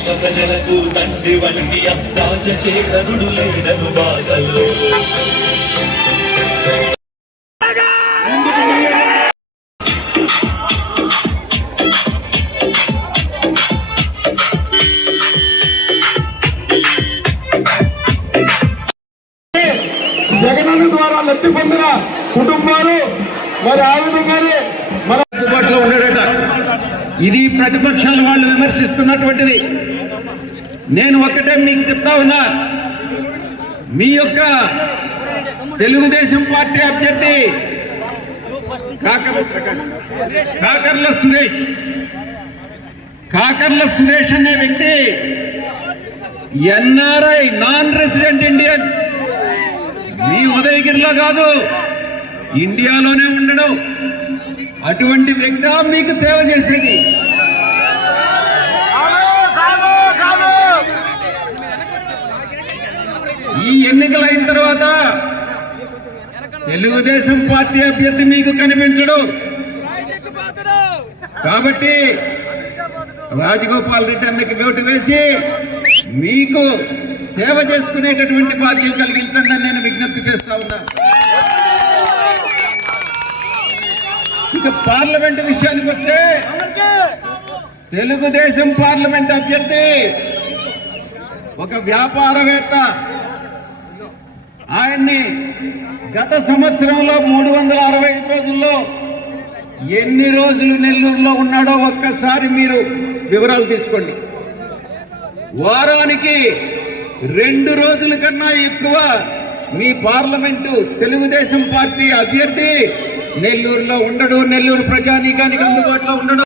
రాష్ట్ర ప్రజలకు తండ్రి వంటి రాజశేఖరుడు లేడను బాధలో. జగనన్న ద్వారా లబ్ధి పొందిన కుటుంబాలు మరి ఆ విధంగానే మన అందుబాటులో ఉన్నాడట. ఇది ప్రతిపక్షాల వాళ్ళు విమర్శిస్తున్నటువంటిది. నేను ఒక్కటే మీకు చెప్తా ఉన్నా, మీ యొక్క తెలుగుదేశం పార్టీ అభ్యర్థి కాకర్ల సురేష్ అనే వ్యక్తి ఎన్ఆర్ఐ, నాన్ రెసిడెంట్ ఇండియన్. మీ ఉదయగిరిలో కాదు, ఇండియాలోనే ఉండడం. అటువంటి వ్యక్తి మీకు సేవ చేసేది. ఈ ఎన్నికలు అయిన తర్వాత తెలుగుదేశం పార్టీ అభ్యర్థి మీకు కనిపించడు. కాబట్టి రాజగోపాల్ రెడ్డి అన్నకి ఓటు వేసి మీకు సేవ చేసుకునేటటువంటి బాధ్యత కలిగించండి అని నేను విజ్ఞప్తి చేస్తా ఉన్నా. ఇక పార్లమెంట్ విషయానికి వస్తే, తెలుగుదేశం పార్లమెంట్ అభ్యర్థి ఒక వ్యాపారవేత్త. ఆయన్ని గత సంవత్సరంలో 365 రోజుల్లో ఎన్ని రోజులు నెల్లూరులో ఉన్నాడో ఒక్కసారి మీరు వివరాలు తీసుకోండి. వారానికి 2 రోజుల కన్నా ఎక్కువ మీ పార్లమెంటు తెలుగుదేశం పార్టీ అభ్యర్థి నెల్లూరులో ఉండడు. నెల్లూరు ప్రజానీకానికి అందుబాటులో ఉండడు.